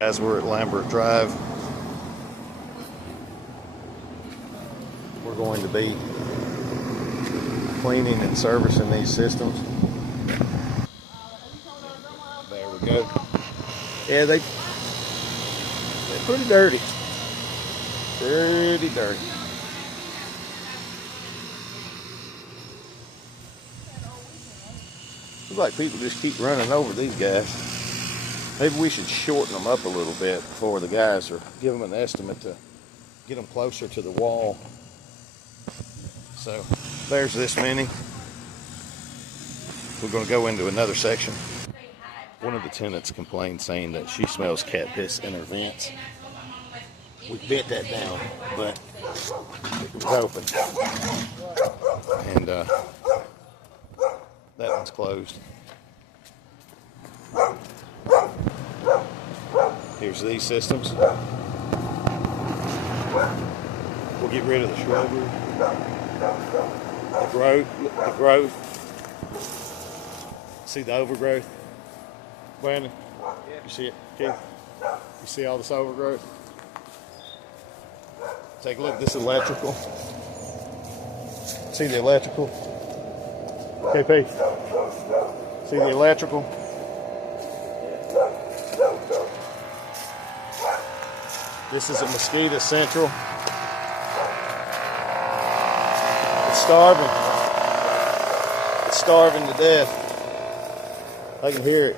As we're at Lambert Drive, we're going to be cleaning and servicing these systems. There we go. Yeah, they're pretty dirty. Pretty dirty. Looks like people just keep running over these guys. Maybe we should shorten them up a little bit before the guys, or give them an estimate to get them closer to the wall. So there's this many. We're going to go into another section. One of the tenants complained, saying that she smells cat piss in her vents. We bit that down, but it was open. And that one's closed. Here's these systems. We'll get rid of the shrubbery, the growth. See the overgrowth? Brandon, you see it? Keith, you see all this overgrowth? Take a look at this electrical. See the electrical? KP, see the electrical? This is a mosquito central. It's starving. It's starving to death. I can hear it.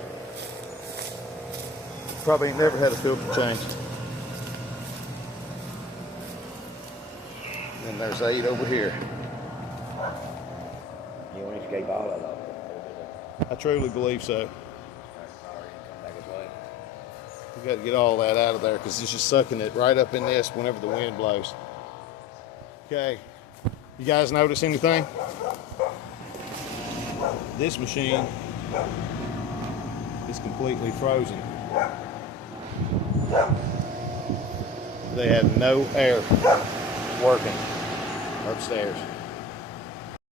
Probably ain't never had a filter change. And there's 8 over here. You want to escape all of them? I truly believe so. We got to get all that out of there because it's just sucking it right up in this whenever the wind blows. Okay, you guys notice anything? This machine is completely frozen. They have no air working upstairs.